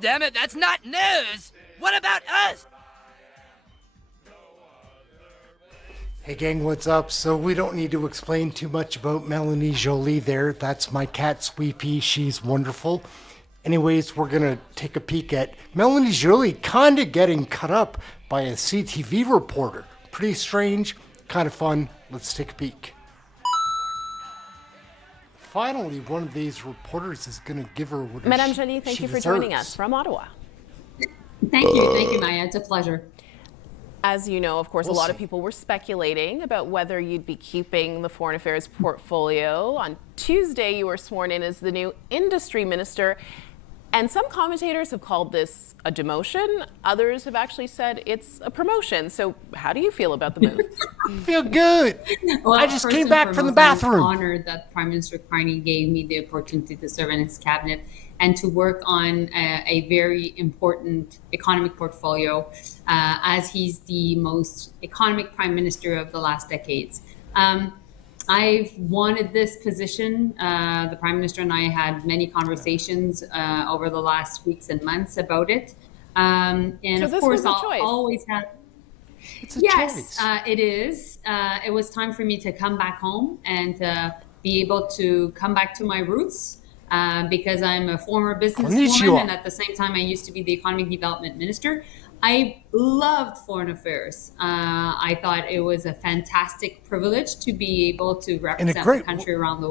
damn it, that's not news! What about us? Hey gang, what's up? So we don't need to explain too much about Melanie Joly there. That's my cat Sweepy. She's wonderful. Anyways, we're gonna take a peek at Melanie Joly kinda getting cut up by a CTV reporter. Pretty strange, kind of fun. Let's take a peek. Finally, one of these reporters is gonna give her what Madame Joly, thank you for joining us from Ottawa. Thank you, Maya. It's a pleasure. As you know, of course, a lot of people were speculating about whether you'd be keeping the foreign affairs portfolio. On Tuesday, you were sworn in as the new industry minister. And some commentators have called this a demotion. Others have actually said it's a promotion. So how do you feel about the move? I feel good. Well, I just came back from the bathroom. I'm honored that Prime Minister Carney gave me the opportunity to serve in his cabinet and to work on a very important economic portfolio as he's the most economic prime minister of the last decades. I've wanted this position. The Prime Minister and I had many conversations over the last weeks and months about it. And so of course, I'll choice. always have. Yes, it is. It was time for me to come back home and be able to come back to my roots because I'm a former businesswoman and at the same time I used to be the Economic Development Minister. I loved foreign affairs. I thought it was a fantastic privilege to be able to represent the country around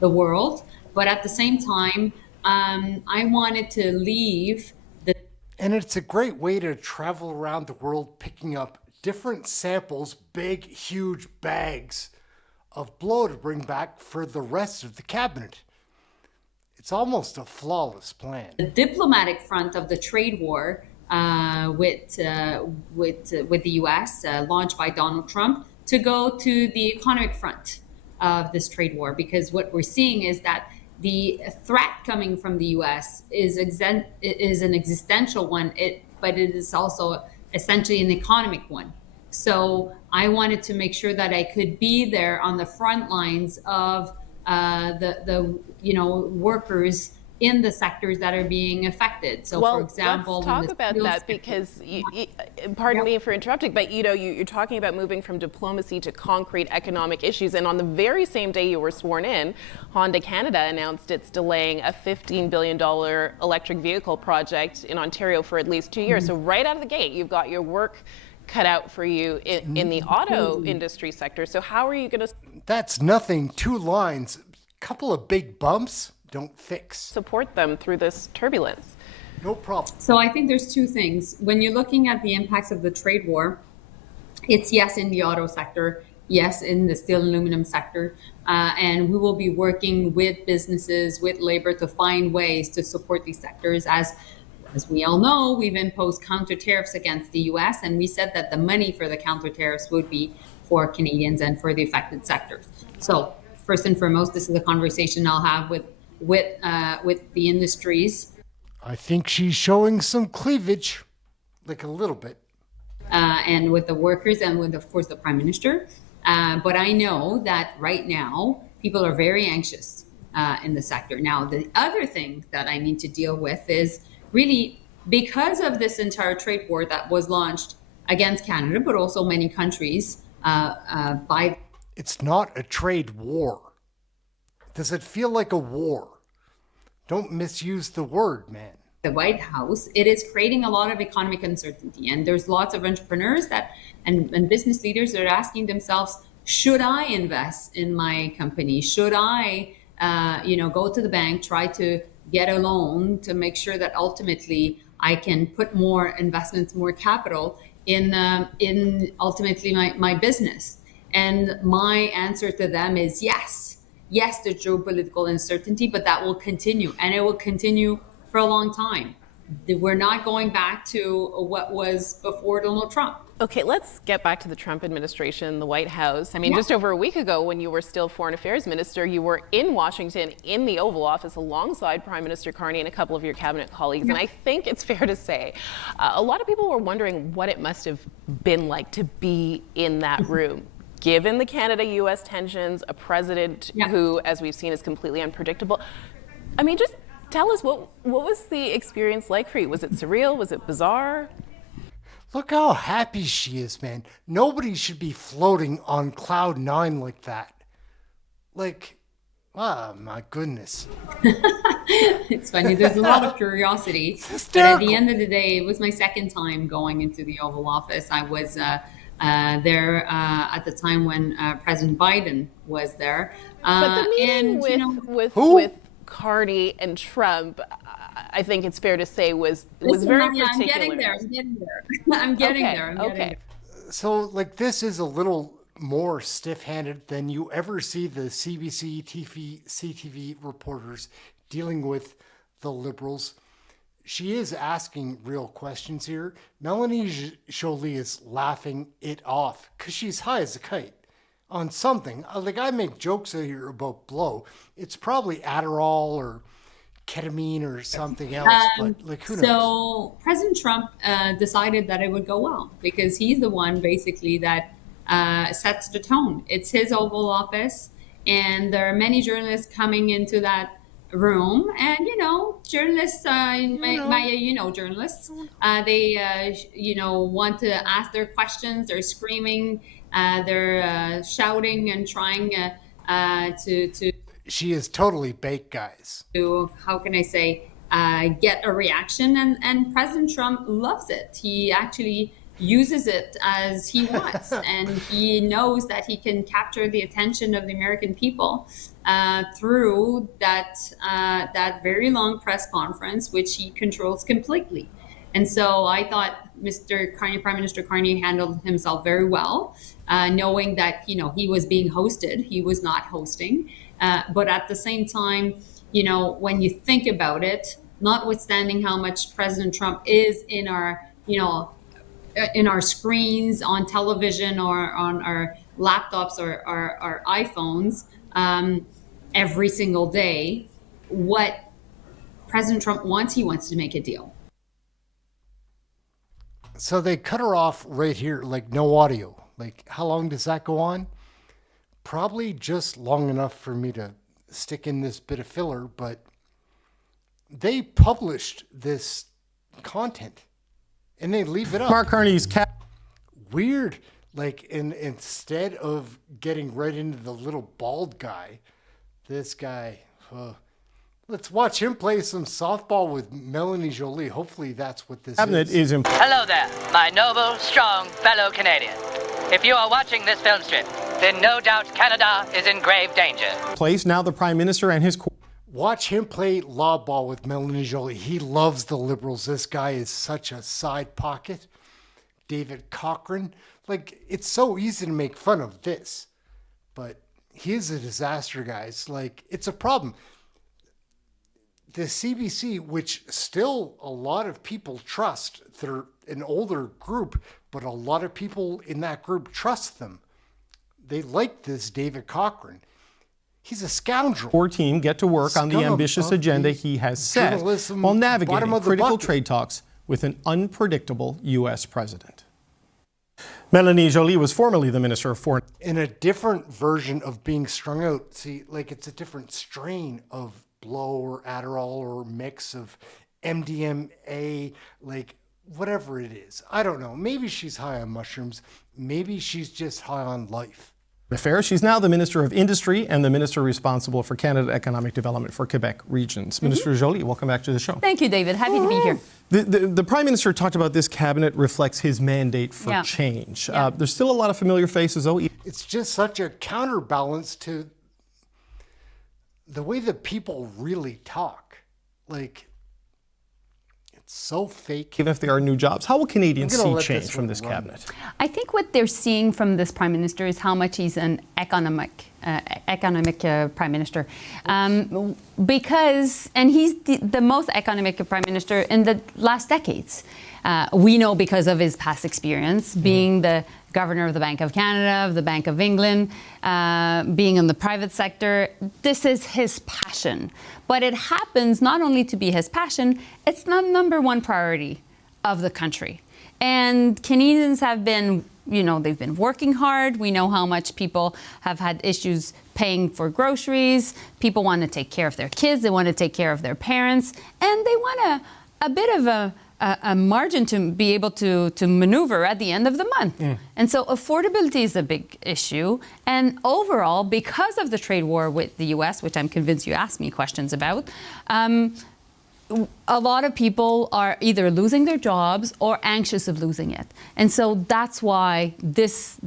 the world. But at the same time, I wanted to leave the... And it's a great way to travel around the world picking up different samples, big, huge bags of blow to bring back for the rest of the cabinet. It's almost a flawless plan. The diplomatic front of the trade war with the U.S. Launched by Donald Trump to go to the economic front of this trade war, because what we're seeing is that the threat coming from the U.S. is an existential one, but it is also essentially an economic one. So I wanted to make sure that I could be there on the front lines of the workers in the sectors that are being affected. So, for example, let's talk about that because, pardon me for interrupting, but you're talking about moving from diplomacy to concrete economic issues. And on the very same day you were sworn in, Honda Canada announced it's delaying a $15 billion electric vehicle project in Ontario for at least 2 years. So right out of the gate, you've got your work cut out for you in the auto industry sector. So how are you going to... That's nothing. 2 lines, couple of big bumps. Don't fix. Support them through this turbulence. No problem. So I think there's 2 things. When you're looking at the impacts of the trade war, it's yes in the auto sector, yes in the steel and aluminum sector, and we will be working with businesses, with labor to find ways to support these sectors. As we all know, we've imposed counter tariffs against the U.S. and we said that the money for the counter tariffs would be for Canadians and for the affected sectors. So first and foremost, this is a conversation I'll have with the industries. I think she's showing some cleavage, like a little bit. And with the workers and with, of course, the Prime Minister. But I know that right now, people are very anxious in the sector. Now, the other thing that I need to deal with is really because of this entire trade war that was launched against Canada, but also many countries by... It's not a trade war. Does it feel like a war? Don't misuse the word, man. The White House, it is creating a lot of economic uncertainty. And there's lots of entrepreneurs and business leaders that are asking themselves, should I invest in my company? Should I, go to the bank, try to get a loan to make sure that ultimately I can put more investments, more capital in ultimately my business? And my answer to them is yes. Yes, there's geopolitical uncertainty, but that will continue, and it will continue for a long time. We're not going back to what was before Donald Trump. Okay, let's get back to the Trump administration, the White House. I mean, just over a week ago, when you were still Foreign Affairs Minister, you were in Washington in the Oval Office alongside Prime Minister Carney and a couple of your cabinet colleagues. And I think it's fair to say a lot of people were wondering what it must have been like to be in that room. Given the Canada-U.S. tensions, a president who, as we've seen, is completely unpredictable. I mean, just Tell us, what was the experience like for you? Was it surreal? Was it bizarre? Look how happy she is, man. Nobody should be floating on cloud 9 like that. Like, oh my goodness. It's funny. There's a lot of curiosity. But at the end of the day, it was my second time going into the Oval Office. I was there at the time when President Biden was there. But the meeting with Carney and Trump, I think it's fair to say, was very particular. I'm getting there. I'm getting there. Okay. So, like, this is a little more stiff-handed than you ever see the CBC, CTV reporters dealing with the Liberals. She is asking real questions here. Melanie Joly is laughing it off because she's high as a kite on something. Like, I make jokes here about blow. It's probably Adderall or ketamine or something else, but like, who knows? So President Trump decided that it would go well because he's the one basically that sets the tone. It's his Oval Office, and there are many journalists coming into that room, and journalists, journalists, they want to ask their questions. They're screaming, they're shouting and trying to. She is totally baked, guys. How can I say? Get a reaction, and President Trump loves it. He actually uses it as he wants, and he knows that he can capture the attention of the American people through that very long press conference, which he controls completely. And so I thought Prime Minister Carney handled himself very well, knowing that he was being hosted, he was not hosting, but at the same time, when you think about it, notwithstanding how much President Trump is in our screens on television or on our laptops or our iPhones every single day, what President Trump wants, he wants to make a deal. So they cut her off right here, like no audio. Like, how long does that go on? Probably just long enough for me to stick in this bit of filler, but they published this content and they leave it up. Mark Carney's weird. Like, instead of getting right into the little bald guy, this guy, let's watch him play some softball with Melanie Joly. Hopefully that's what this cabinet is. Hello there, my noble, strong fellow Canadian. If you are watching this film strip, then no doubt Canada is in grave danger. Place now the Prime Minister and his... Watch him play lob ball with Melanie Joly. He loves the Liberals. This guy is such a side pocket. David Cochrane. Like, it's so easy to make fun of this. But he is a disaster, guys. Like, it's a problem. The CBC, which still a lot of people trust, they're an older group, but a lot of people in that group trust them. They like this David Cochrane. He's a scoundrel. Core team get to work on the ambitious agenda he has set while navigating critical trade talks with an unpredictable U.S. president. Melanie Joly was formerly the Minister of Foreign... In a different version of being strung out. See, like, it's a different strain of blow or Adderall or mix of MDMA, like, whatever it is. I don't know. Maybe she's high on mushrooms. Maybe she's just high on life. Affairs. She's now the Minister of Industry and the Minister responsible for Canada Economic Development for Quebec regions. Minister Joly, welcome back to the show. Thank you, David. Happy to be here. The Prime Minister talked about this cabinet reflects his mandate for change. There's still a lot of familiar faces, though. It's just such a counterbalance to the way that people really talk. Like, it's so fake. Even if there are new jobs, how will Canadians see change from this cabinet? I think what they're seeing from this Prime Minister is how much he's an economic Prime Minister. Because he's the most economic Prime Minister in the last decades. We know because of his past experience, being the Governor of the Bank of Canada, of the Bank of England, being in the private sector. This is his passion. But it happens not only to be his passion, it's the number one priority of the country. And Canadians have been they've been working hard. We know how much people have had issues paying for groceries. People want to take care of their kids. They want to take care of their parents. And they want a bit of a margin to be able to maneuver at the end of the month. And so affordability is a big issue. And overall, because of the trade war with the US, which I'm convinced you asked me questions about, a lot of people are either losing their jobs or anxious of losing it. And so that's why this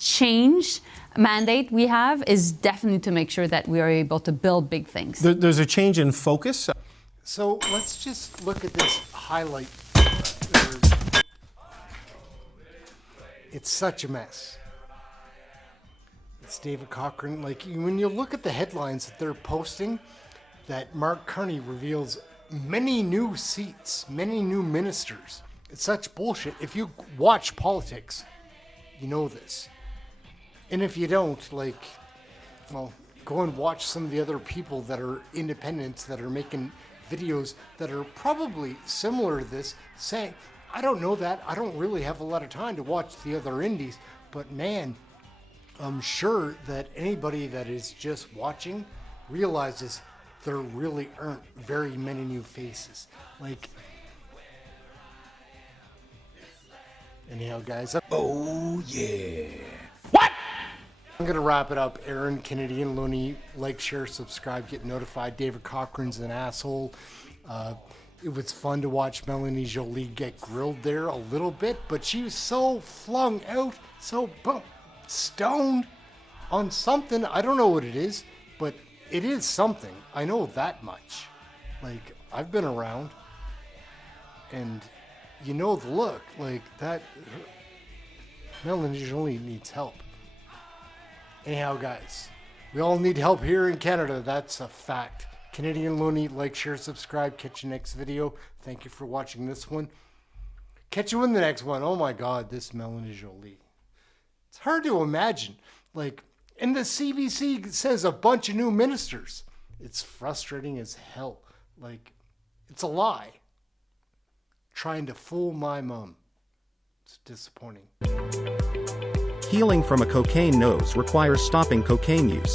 change mandate we have is definitely to make sure that we are able to build big things. There's a change in focus. So let's just look at this highlight. It's such a mess. It's David Cochrane. Like, when you look at the headlines that they're posting, that Mark Carney reveals many new seats, many new ministers. It's such bullshit. If you watch politics, you know this. And if you don't, go and watch some of the other people that are independents that are making videos that are probably similar to this, saying, I don't know that. I don't really have a lot of time to watch the other indies, but man, I'm sure that anybody that is just watching realizes there really aren't very many new faces. Anyhow, guys. Oh, yeah. What? I'm going to wrap it up. Aaron, Canadian Looney, like, share, subscribe, get notified. David Cochrane's an asshole. It was fun to watch Melanie Joly get grilled there a little bit, but she was so flung out, so stoned on something. I don't know what it is, but it is something. I know that much. I've been around, and you know the look. That Melanie Joly needs help. Anyhow, guys, we all need help here in Canada. That's a fact. Canadian Looney, like, share, subscribe. Catch you next video. Thank you for watching this one. Catch you in the next one. Oh my God, this Melanie Joly. It's hard to imagine. And the CBC says a bunch of new ministers. It's frustrating as hell. It's a lie. Trying to fool my mom. It's disappointing. Healing from a cocaine nose requires stopping cocaine use.